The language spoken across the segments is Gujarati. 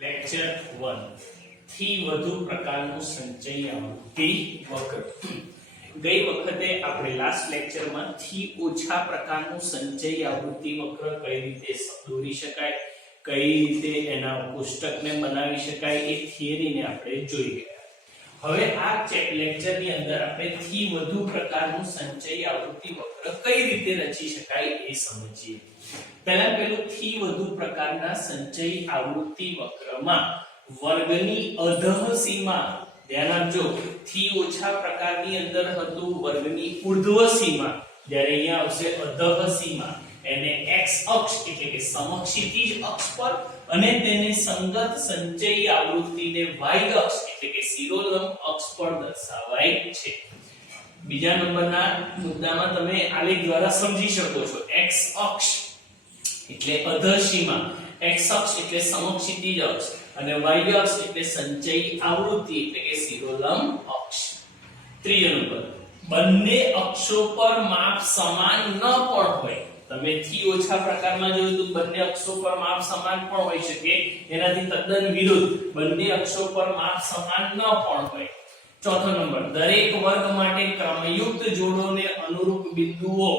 લેક્ચર 1 થી વધુ પ્રકારનું સંચય આવૃત્તિ વક્ર. ગઈ વખતે આપણે લાસ્ટ લેક્ચરમાં થી ઓછા પ્રકારનું સંચય આવૃત્તિ વક્ર કઈ રીતે દોરી શકાય, કઈ રીતે એના કોષ્ટકને બનાવી શકાય એ થિયરીને આપણે જોઈ ગયા. હવે આ લેક્ચરની અંદર આપણે થી વધુ પ્રકારનું સંચય આવૃત્તિ વક્ર કઈ રીતે રચી શકાય એ સમજીએ. પહેલા પેલું થી વધુ પ્રકારના સંચય આવૃત્તિ વક્રમાં વર્ગની અધઃ સીમા, ધ્યાન આપજો, થી ઓછા પ્રકારની અંદર હતું વર્ગની ઉર્ધ્વ સીમા, જ્યારે અહીંયા આવશે અધઃ સીમા, એને x અક્ષ એટલે કે સમક્ષિતિજ અક્ષ પર અને તેને સંગત સંચય આવૃત્તિને y અક્ષ એટલે કે શિરોલંબ અક્ષ પર દર્શાવાય છે. બીજા નંબરના મુદ્દામાં તમે આલેખ દ્વારા સમજી શકો છો. x અક્ષ એટલે અધઃ સીમા, x અક્ષ એટલે સમક્ષિતિજ અક્ષ અને y અક્ષ એટલે સંચય આવૃત્તિ એટલે કે શિરોલંબ અક્ષ. ત્રીજો નંબર, બંને અક્ષો પર માપ સમાન ન પણ હોય. તમે થી ઓછા પ્રકારમાં જોયું તો બંને અક્ષો પર માપ સમાન પણ હોઈ શકે, એનાથી તદ્દન વિરુદ્ધ બંને અક્ષો પર માપ સમાન ન પણ હોય. ચોથો નંબર, દરેક વર્ગ માટે ક્રમયુક્ત જોડોને અનુરૂપ બિંદુઓ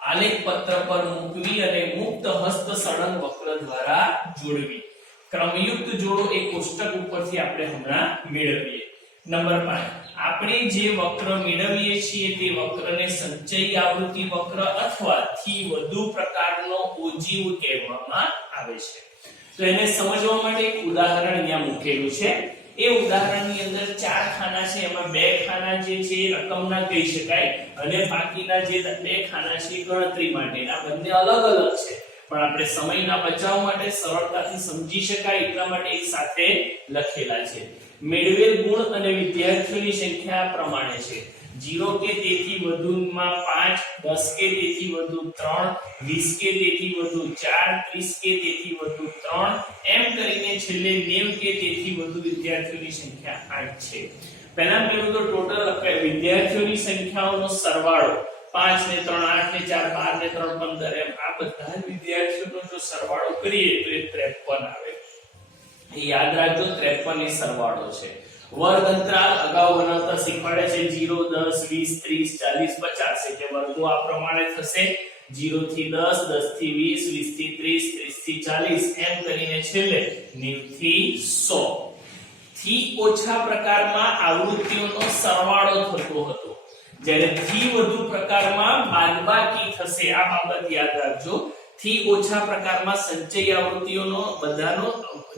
આલેખ પત્ર પર મૂકવી અને મુક્ત હસ્ત સળંગ વક્ર દ્વારા જોડવી. ક્રમયુક્ત જોડો એ કોષ્ટક ઉપરથી આપણે હમણાં મેળવીએ. નંબર 5, આપણે જે વક્ર મેળવીએ છીએ તે વક્રને સંચય આવૃત્તિ વક્ર અથવા થી વધુ પ્રકારનો ઓજીવ કહેવામાં આવે છે. તો એને સમજવા માટે એક ઉદાહરણ અહીંયા મૂકેલું છે. એ ઉદાહરણની અંદર 4 ખાના છે, એમાં 2 ખાના જે છે રકમના કહી શકાય અને બાકીના જે 2 ખાના છે ગણતરી માટેના. બંને અલગ અલગ છે, પણ આપણે સમયના બચાવ માટે સરળતાથી સમજી શકાય એટલા માટે એક સાથે લખેલા છે. મેળવેલ ગુણ અને વિદ્યાર્થીઓની સંખ્યા પ્રમાણે છે. 0 કે તેથી વધુમાં 5, 10 કે તેથી વધુ 3, 20 કે તેથી વધુ 4, 30 કે તેથી વધુ 3, એમ કરીને છેલ્લે 90 કે તેથી વધુ વિદ્યાર્થીઓની સંખ્યા 8 છે. પહેલા પેલું તો ટોટલ વિદ્યાર્થીઓની સંખ્યાઓનો સરવાળો 5 ને 3 8 ને 4 12 ને 3 15, એમ આ બધા વિદ્યાર્થીઓનો જો સરવાળો કરીએ તો એ 53 આવે. યાદ રાખજો, 53 એ સરવાળો છે. વર્ગ અંતરાલ અગાઉ બનાવતા શીખવાડે છે 0 10 20 30 40 50, એટલે વર્ગો આ પ્રમાણે થશે 0 થી 10, 10 થી 20, 20 થી 30, 30 થી 40, એમ કરીને છેલ્લે 90 થી 100. થી ઓછા પ્રકારમાં આવૃત્તિઓનો સરવાળો થતો હતો, જ્યારે થી વધુ પ્રકારમાં બાદબાકી થશે. આ બાબત યાદ રાખજો. થી ઓછા પ્રકારમાં સંચય આવૃત્તિઓનો બધાનો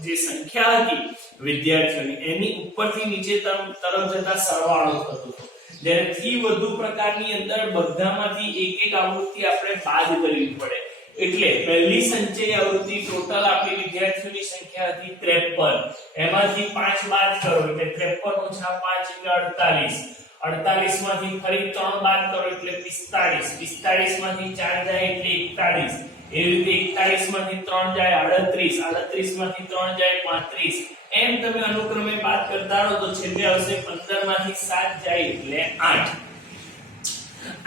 જે સંખ્યા હતી વિદ્યાર્થીઓની, એની ઉપરથી નીચે તરફ જતા સરવાળો થતો હતો, જ્યારે થી વધુ પ્રકારની અંદર બધામાંથી એક એક આવૃત્તિ આપણે બાદ કરવી પડે. એટલે પહેલી સંચય આવૃત્તિ ટોટલ આપણી વિદ્યાર્થીઓની સંખ્યા હતી 53, એમાંથી 5 બાદ કરો એટલે 53 ઓછા 5 એટલે 48, 48 માંથી ફરી 3 બાદ કરો એટલે 45, 45 માંથી 4 જાય એટલે 41, એવી રીતે 41 માંથી 3 જાય 38, 38 માંથી 3 જાય 35, એમ તમે અનુક્રમે બાદ કરતા રહો તો છેલ્લે આવશે 15 માંથી 7 જાય એટલે 8.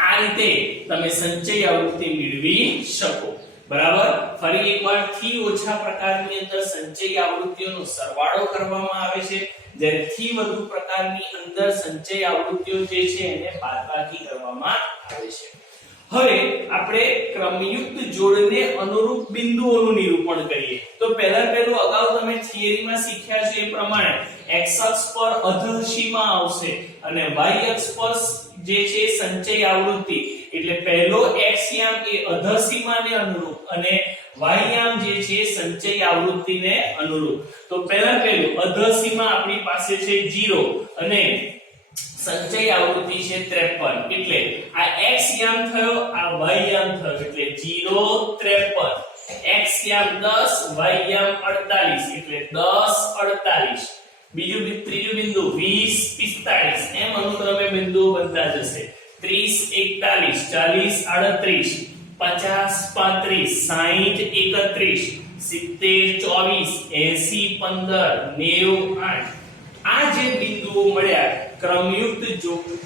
આ રીતે તમે સંચય આવૃત્તિ મેળવી શકો. બરાબર. ફરી એકવાર, થી ઓછા પ્રકારની અંદર સંચય આવૃત્તિઓનો સરવાળો કરવામાં આવે છે, જ્યારે થી વધુ પ્રકારની અંદર સંચય આવૃત્તિઓ જે છે એને બાદબાકી કરવામાં આવે છે. હવે આપણે ક્રમયુક્ત જોડને અનુરૂપ બિંદુઓનું નિરૂપણ કરીએ. તો પહેલું અગાઉ તમે થિયરીમાં શીખ્યા છે એ પ્રમાણે x અક્ષ પર અધઃ સીમા આવશે અને y અક્ષ પર જે છે સંચય આવૃત્તિ, એટલે પહેલો x યામ એ અધઃ સીમાને અનુરૂપ અને y યામ જે છે સંચય આવૃત્તિને અનુરૂપ. તો પહેલું અધઃ સીમા આપણી પાસે છે 0 અને સંચય આવૃત્તિ છે 53, એટલે આ x યામ થયો, આ y યામ થયો, એટલે 0 53, x યામ 10, y યામ 48, એટલે 10 48. ત્રીજું બિંદુ 20 45, એમ અનુક્રમે બિંદુઓ બનતા જશે. 30 41 40 38 50 65 30 31 70 24 80 15 90 8. આ જે બિંદુઓ મળ્યા ક્રમયુક્ત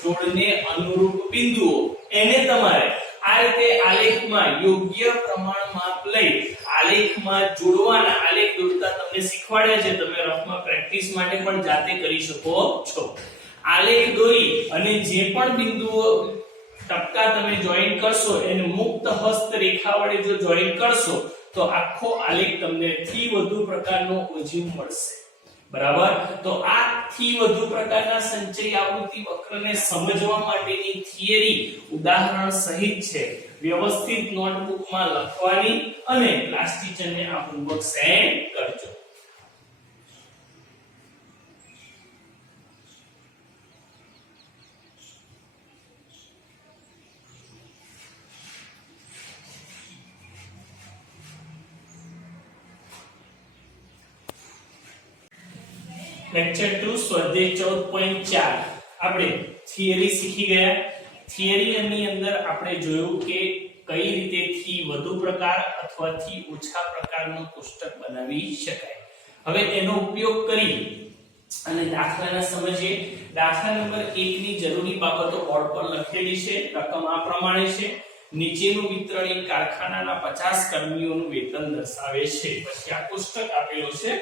જોડને અનુરૂપ બિંદુઓ, એને તમારે આ રીતે આલેખમાં યોગ્ય પ્રમાણ માપ લઈ આલેખ આલેખમાં જોડવાના, આલેખ દોરતા તમને શીખવાડ્યા છે, તમે રફમાં પ્રેક્ટિસ માટે પણ જાતે કરી શકો છો. આલેખ દોરી અને જે પણ બિંદુઓ ટપકા તમે જોઈન કરશો એને મુક્ત હસ્ત રેખા વડે જો જોઈન કરશો તો આખો આલેખ તમને થી વધુ પ્રકારનો ઓજીવ મળશે. બરાબર. તો આ થી વધુ પ્રકારના સંચય આવૃત્તિ વક્રને સમજવા માટેની થિયરી ઉદાહરણ સહિત છે, વ્યવસ્થિત નોટબુકમાં લખવાની અને ક્લાસ ટીચરને આ હોમવર્ક સેન્ડ કરજો. લેક્ચર 2 સ્વાધ્યાય 14.4 આપણે થિયરી શીખી ગયા. થિયરીની અંદર આપણે જોયું કે કઈ રીતે થી વધુ પ્રકાર અથવા થી ઓછા પ્રકારનું કોષ્ટક બનાવી શકાય. હવે એનો ઉપયોગ કરી અને દાખલાના સમજીએ. દાખલા નંબર 1 ની જરૂરી બાબતો બોર્ડ પર લખેલી છે. રકમ આ પ્રમાણે છે. નીચેનું વિતરણ એક કારખાનાના 50 કર્મીઓનું વેતન દર્શાવે છે. પછી આ કોષ્ટક આપેલો છે.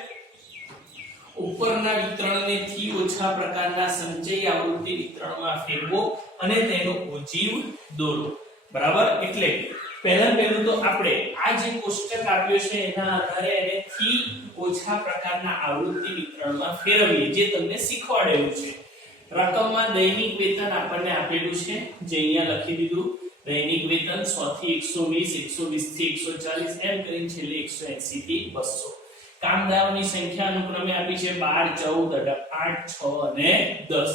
ઉપરના વિતરણને થી ઓછા પ્રકારના સંચય આવૃત્તિ વિતરણમાં ફેરવો અને તેનો ઓજીવ દોરો. બરાબર. એટલે પહેલું તો આપણે આ જે કોષ્ટક આપ્યો છે એના આધારે એને થી ઓછા પ્રકારના આવૃત્તિ વિતરણમાં ફેરવીએ, જે તમને શીખવાડેલું છે. રકમમાં દૈનિક વેતન આપણને આપેલું છે, જે અહીંયા લખી દીધું. દૈનિક વેતન 100 થી 120, 120 થી 140 એમ કરીને છેલ્લે 180 થી 200. કામદારોની સંખ્યા અનુક્રમે આપી છે 12, 14, 8, 6 અને 10.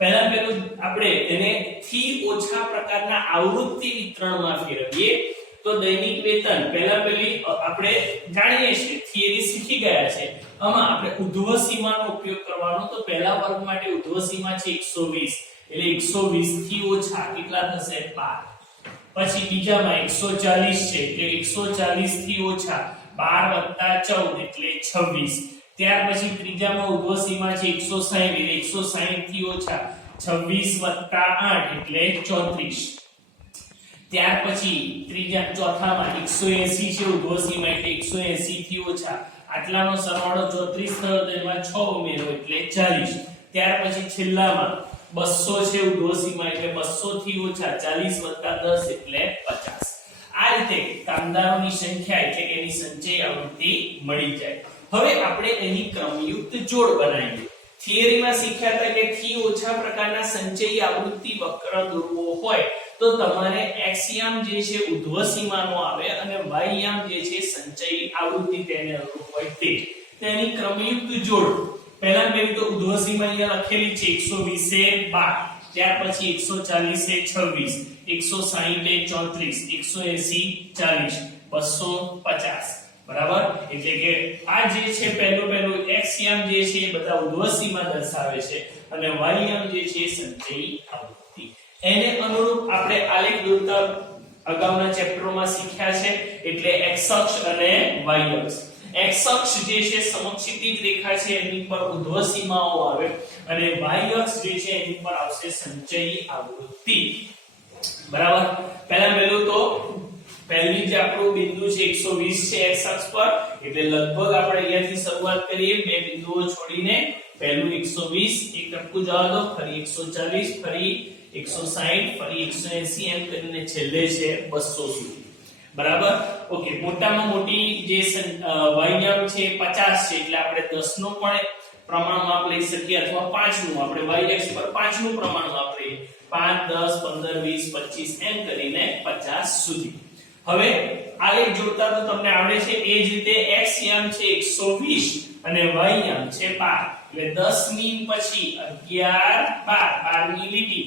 પહેલું આપણે એને થી ઓછા પ્રકારના આવૃત્તિ વિતરણમાં ફેરવીએ તો દૈનિક વેતન પહેલી આપણે જાણીએ છીએ, થિયરી શીખી ગયા છે. આમાં આપણે ઉધ્વ સીમાનો ઉપયોગ કરવાનો. તો પહેલા વર્ગ માટે ઉધ્વ સીમા છે 120, એટલે 120 થી ઓછા કેટલા થશે? 12. પછી બીજામાં 140 છે, એટલે 140 થી ઓછા 12 + 14 એટલે 26. ત્યાર પછી ત્રીજામાં ઉધ્વ સીમા છે 160, એટલે 160 થી ઓછા 26 + 8 એટલે 34. ત્યાર પછી ચોથામાં 180 છે ઉધ્વ સીમા, એટલે 180 થી ઓછા આટલાનો સરવાળો 34 થયો તો એમાં 6 ઉમેરો એટલે 40. ત્યાર પછી છેલ્લામાં 200 છે ઉધ્વ સીમા, એટલે 200 થી ઓછા 40 + 10 એટલે 50. આ રીતે કામદારોની સંખ્યા એટલે કે એની સંચય આવૃત્તિ મળી જાય. હવે આપણે એની ક્રમયુક્ત જોડ બનાવીએ. થિયરીમાં શીખ્યા હતા કે થી ઓછા પ્રકારના સંચય આવૃત્તિ વક્ર દોરવો હોય તો તમારે x યામ જે છે ઉધ્વ સીમાનો આવે અને y યામ જે છે સંચય આવૃત્તિ તેને અનુરૂપ હોય તે. તેની ક્રમયુક્ત જોડ પહેલું તો ઉધ્વ સીમા અહીંયા લખેલી છે 120 એ 12, ત્યાર પછી 140 એ 26, 160 એ 34, 180 40, 250. બરાબર. એટલે કે આ જે છે પહેલું x યામ જે છે એ બધા ઉધ્વ સીમા દર્શાવે છે અને y યામ જે છે સંચય આવૃત્તિ. એને અનુરૂપ આપણે આલેખ દોરતા અગાઉના ચેપ્ટરોમાં શીખ્યા છે. એટલે x અક્ષ અને y અક્ષ. x અક્ષ જે છે સમક્ષિતિજ રેખા છે એની પર ઉધ્વ સીમાઓ આવે અને y અક્ષ જે છે એની પર આવશે સંચય આવૃત્તિ. બરાબર. પહેલું તો પહેલી જે આપણું બિંદુ છે 120 છે x અક્ષ પર, એટલે લગભગ આપણે અહીંયાથી શરૂઆત કરીએ બે બિંદુઓ છોડીને. પહેલું 120 એક ટપકું જવા દો, ફરી 140, ફરી 160, ફરી 180 એમ કરીને છેલ્લે છે 200 સુધી. બરાબર. ઓકે. મોટામાં મોટી જે y યામ છે 50 છે, એટલે આપણે 10 નો પણ પ્રમાણ માપ લઈ શકીએ અથવા 5 નું. આપણે y અક્ષ પર 5 નું પ્રમાણ માપ લઈએ. 5, 10, 15, 20, 25 એમ કરીને 50 સુધી. હવે આલેખ જોડતા તો તમને આવડે છે. એ જ રીતે x યામ છે 120 અને y યામ છે 12, એટલે 10 ની પછી 11, 12 ની લીટી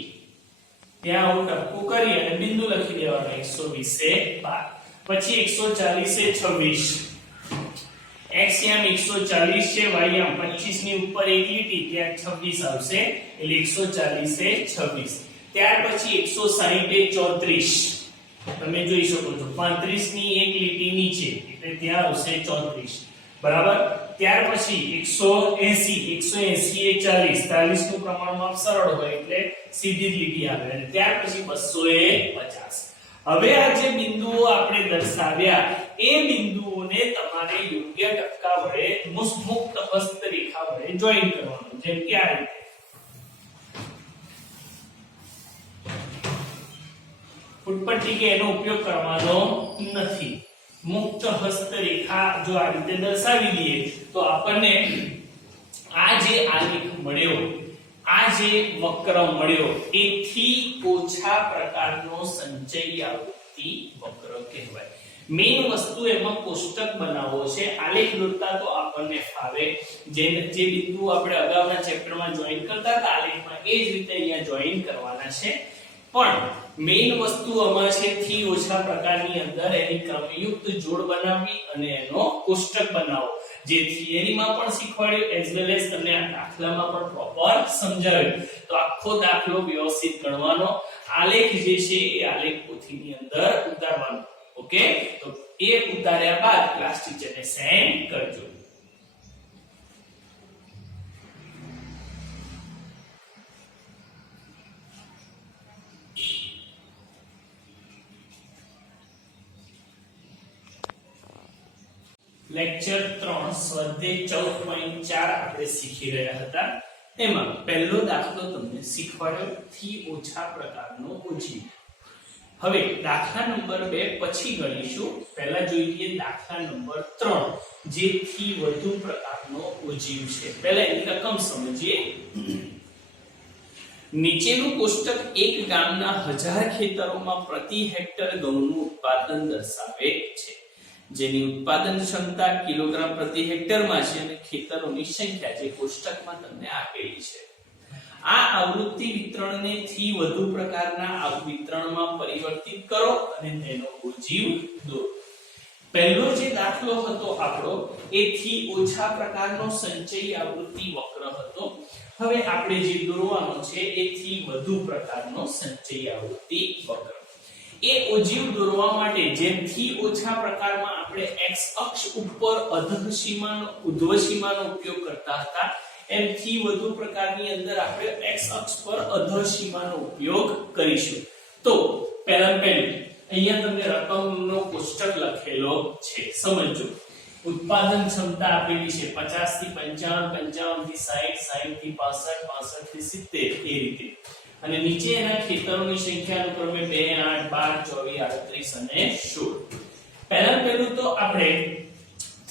ત્યાં હું ટપકું કરી અને બિંદુ લખી દેવાનું. 120 એ 12, પછી 140 એ 26. x યામ 140 છે, y યામ 25 ની ઉપર એક લીટી ત્યાં 26 આવશે, એટલે 140 એ 26. ત્યાર પછી 160 એ 34. તમે જોઈ શકો છો 35 ની એક લીટી નીચે, એટલે ત્યાં આવશે 34. બરાબર. ત્યાર પછી 180 એ 40, 40 નું પ્રમાણ માપ સરળ હોય એટલે સીધી જ લીટી આવે. અને ત્યાર પછી 200 એ 50. હવે આ જે બિંદુઓ આપણે દર્શાવ્યા એ બિંદુઓને વડે મુક્ત હસ્ત રેખા વડે જોઈન કરવાનું, જેમ કે આ રીતે ફૂટપટ્ટી કે એનો ઉપયોગ કરવાનો નથી. મુક્ત હસ્ત રેખા જો આ રીતે દર્શાવી દઈએ તો આપણને આ જે આલેખ મળ્યો, આ જે વક્ર મળ્યો એ થી ઓછા પ્રકારનો સંચયી આવૃત્તિ વક્ર કહેવાય. મેઈન વસ્તુ એમાં કોષ્ટક બનાવવો છે. આલેખ દોરતા તો આપણને ફાવે, જે બિંદુ આપણે અગાઉના ચેપ્ટરમાં જોઈન કરતા હતા આલેખમાં એ જ રીતે અહીંયા જોઈન કરવાના છે. પણ મેઈન વસ્તુ આમાં છે થી ઓછા પ્રકારની અંદર એની ક્રમયુક્ત જોડ બનાવવી અને એનો કોષ્ટક બનાવવો, જે થિયરીમાં પણ શીખવાડ્યું એઝ વેલ એઝ તમને આ દાખલામાં પણ પ્રોપર સમજાવ્યું. તો આખો દાખલો વ્યવસ્થિત ગણવાનો, આલેખ જે છે એ આલેખ પોથીની અંદર ઉતારવાનો. ઓકે, તો એ ઉતાર્યા બાદ ક્લાસ ટીચરને સેન્ડ કરજો. લેક્ચર 3 સ્વાધ્યાય 14.4 આપણે શીખી રહ્યા હતા. એમાં પહેલો દાખલો તમને શીખવાડ્યો થી ઓછા પ્રકારનો ઓજીવ. હવે દાખલા નંબર 2 પછી ગણીશું. પહેલા જોઈએ દાખલા નંબર 3 જે થી વધુ પ્રકારનો ઓજીવ છે. પહેલા એની રકમ સમજીએ. નીચેનું કોષ્ટક એક ગામના 1000 ખેતરોમાં પ્રતિ હેક્ટર ઘઉંનું ઉત્પાદન દર્શાવે છે, જેની ઉત્પાદન ક્ષમતા કિલોગ્રામ પ્રતિ હેક્ટરમાં છે અને ખેતરોની સંખ્યા જે કોષ્ટકમાં તમને આપેલી છે. આ આવૃત્તિ વિતરણને થી વધુ પ્રકારના વિતરણમાં પરિવર્તિત કરો અને તેનો ઓજીવ દોરો. પહેલો જે દાખલો હતો આપણો એ થી ઓછા પ્રકારનો સંચયી આવૃત્તિ વક્ર હતો. હવે આપણે જે દોરવાનો છે એ થી વધુ પ્રકારનો સંચયી આવૃત્તિ વક્ર. એ ઓજીવ દોરવા માટે જેમ થી ઓછા પ્રકારમાં આપણે x અક્ષ ઉપર અધઃ સીમાનો ઉર્ધ્વ સીમાનો ઉપયોગ કરતા હતા, એમ થી વધુ પ્રકારની અંદર આપણે x અક્ષ પર અધઃ સીમાનો ઉપયોગ કરીશું. તો પહેલા અહીંયા તમને રકમનો કોષ્ટક લખેલો છે, સમજો. ઉત્પાદન ક્ષમતા આપેલી છે 50 થી 55, 55 થી 60, 60 થી 65, 65 થી 70 એ રીતે. અને નીચે એના ખેતરોની સંખ્યા અનુક્રમે 2, 8, 12, 24, 28, 16. પહેલું તો આપણે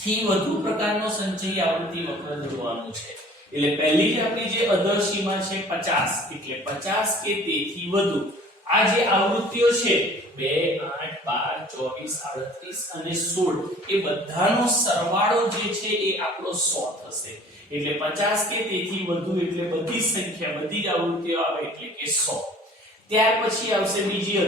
થી વધુ પ્રકારનો સંચયી આવૃત્તિ વક્ર દોરવાનું છે. એટલે પહેલી જે આપણી જે અધર સીમા છે 50, એટલે 50 કે તેથી વધુ આ જે આવૃત્તિઓ છે 2, 8, 12, 24, 38 અને 16 એ બધાનો સરવાળો જે છે એ આપણો 100 થશે. એટલે 50 કે તેથી વધુ એટલે બધી સંખ્યા બધી આવૃત્તિઓ આવે એટલે કે 100. ત્યાર પછી આવશે બીજી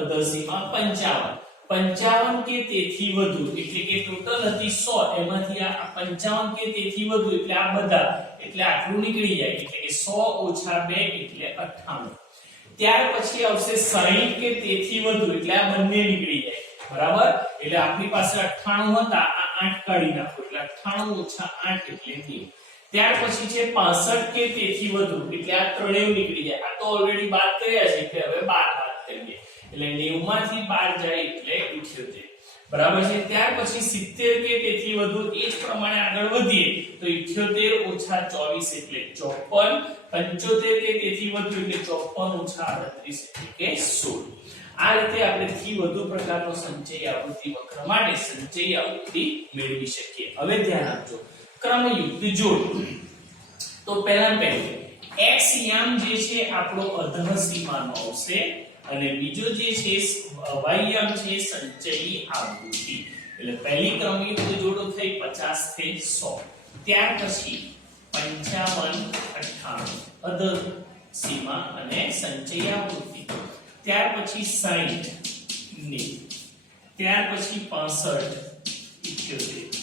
અધર સીમા 55, 55 કે તેથી વધુ એટલે કે ટોટલ હતી 100, એમાંથી આ 55 કે તેથી વધુ એટલે આ બધા એટલે આટલું નીકળી જાય એટલે કે 100 - 2 એટલે 98. ત્યાર પછી આવશે 60 કે તેથી વધુ એટલે આ બંને નીકળી જાય, બરાબર. એટલે આપણી પાસે 98 હતા, આ 8 કાઢી નાખો એટલે 98 - 8 એટલે 2. ત્યાર પછી છે 65 કે તેથી વધુ એટલે આ ત્રણેય નીકળી જાય. આ તો ઓલરેડી બાદ કર્યા છે એટલે હવે 12 બાદ કરીએ એટલે 90 માંથી 12 જાય એટલે 78, બરાબર છે. ત્યાર પછી 70 કે તેથી વધુ એ જ પ્રમાણે આગળ વધીએ તો 78 - 24 એટલે 54, 75 કે તેથી વધુ એટલે 54 - 38 એટલે કે 16. આ રીતે આપણે થી વધુ પ્રકારનો સંચયી આવૃત્તિ વક્ર માટે સંચયી આવૃત્તિ મેળવી શકીએ. હવે ધ્યાન આપજો, ક્રમયુક્ત જોડ. તો પહેલું x યામ જે છે આપણો અધઃ સીમાનો આવશે અને બીજો જે છે y યામ છે સંચયી આવૃત્તિ. એટલે પહેલી ક્રમયુક્ત જોડો થઈ 50 થી 100. ત્યાર પછી 55, 98 અધઃ સીમા અને સંચયી આવૃત્તિ. ત્યાર પછી 60, 90. ત્યાર પછી 65, 78.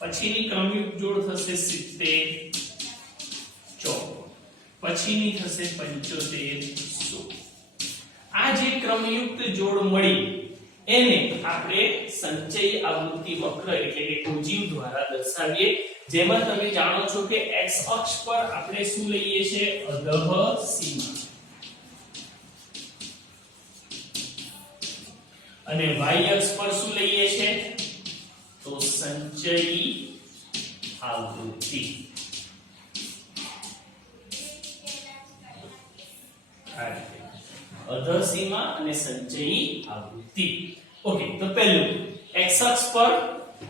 પછીની ક્રમયુક્ત જોડ થશે 70, 54. પછીની થશે 75, 16. આ જે ક્રમયુક્ત જોડ મળી એને આપણે સંચયી આવૃત્તિ વક્ર એટલે કે ઓજીવ દ્વારા દર્શાવીએ. જેમાં તમે જાણો છો કે x અક્ષ પર આપણે શું લઈએ છે, અધઃ સીમા, અને y અક્ષ પર શું લઈએ છે તો સંચયી આવૃત્તિ. અધસીમા અને સંચયી આવૃત્તિ. ઓકે, તો પહેલું x અક્ષ પર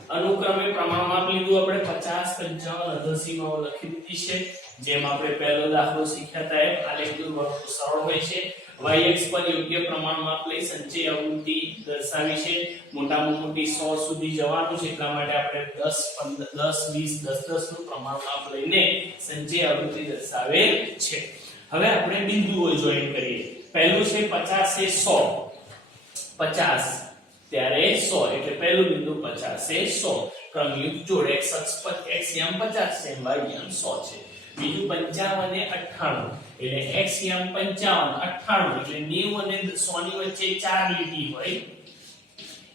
અનુક્રમે પ્રમાણમાપ લીધું આપણે 50 55 અધસીમાઓ લખી દીધી છે. જેમ આપણે પહેલો દાખલો શીખ્યા હતા એમ આલેખ દોરવાનું સરળ હોય છે. y અક્ષ પર યોગ્ય પ્રમાણમાપ લઈ સંચયી આવૃત્તિ દર્શાવી છે. મોટામાં મોટી 100 સુધી જવાનું છે, એટલા માટે આપણે 10 15 10 20 10 10 નું પ્રમાણમાપ લઈને સંચયી આવૃત્તિ દર્શાવેલ છે. હવે આપણે બિંદુઓ જોઈન કરીએ. પહેલું છે 50 એ 100. 50 ત્યારે 100 એટલે પહેલું બિંદુ 50 એ 100. ક્રમયુક્ત જોડ x અક્ષ પર x યામ 50 છે, y યામ 100 છે. બીજું 55 એ 98 એટલે x યામ 55 98 એટલે 90 અને 100 ની વચ્ચે 4 લીટી હોય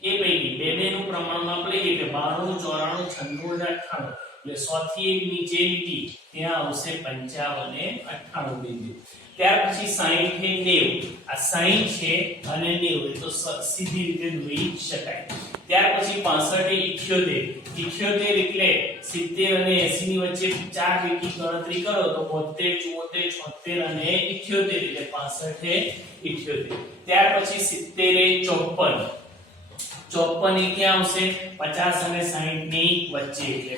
એ પૈકી બે નું પ્રમાણમાપ લઈએ એટલે 92 94 96 અને 98 એટલે 100 થી એક નીચે લીટી ત્યાં આવશે 55 અને 98 બિંદુ. ત્યાર પછી 60 એ 90 આ 60 છે અને 90 એ તો સીધી રીતે દોરી શકાય. ત્યાર પછી 65 એ 78 એટલે 70 અને 80 ની વચ્ચે 4 લીટી ગણતરી કરો તો 72 74 76 અને 78 એટલે 65 એ 78. ત્યાર પછી 70 એ 54 54 એ ક્યાં આવશે 50 અને 60 ની વચ્ચે એટલે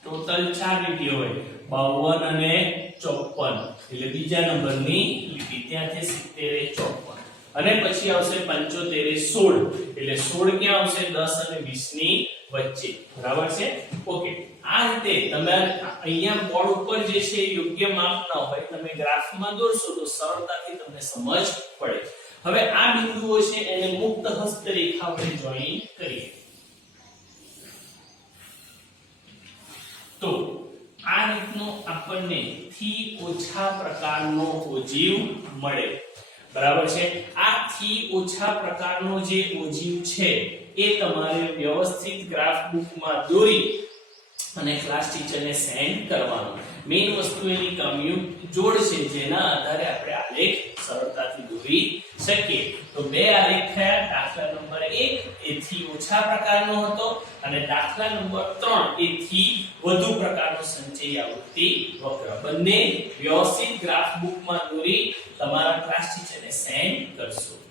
ટોટલ 4 લીટીઓ હોય 52 અને 54 એટલે બીજા નંબરની લીટી ત્યાંથી 70 એ 54 અને પછી આવશે 75 એ 16 એટલે 16 ક્યાં આવશે 10 અને 20 ની વચ્ચે. બરાબર છે. ઓકે, આ રીતે તમે અહીંયા બોર્ડ ઉપર જે છે યોગ્ય માપ ન હોય તમે ગ્રાફમાં દોરશો તો સરળતાથી તમને સમજ પડે. હવે આ બિંદુઓ છે એને મુક્ત હસ્ત રેખા વડે જોઈન કરીએ. તો આ રીતનો આપણને થી ઓછા પ્રકારનો ઓજીવ મળે. બરાબર છે. આ થી ઓછા પ્રકારનો જે ઓજીવ છે એ તમારે વ્યવસ્થિત ગ્રાફ બુકમાં દોરી અને ક્લાસ ટીચરને સેન્ડ કરવાનો. મેઈન વસ્તુ એની ક્રમયુક્ત જોડ છે જેના આધારે આપણે આલેખ સરળતાથી દોરી શકીએ. તો બે આલેખ થયા. દાખલા નંબર 1 એ થી ઓછા પ્રકારનો હતો અને દાખલા નંબર 3 એ થી વધુ પ્રકારનો સંચયી આવૃત્તિ વક્ર. બંને વ્યવસ્થિત ગ્રાફ બુકમાં દોરી તમારા ક્લાસ ટીચરને સેન્ડ કરશો.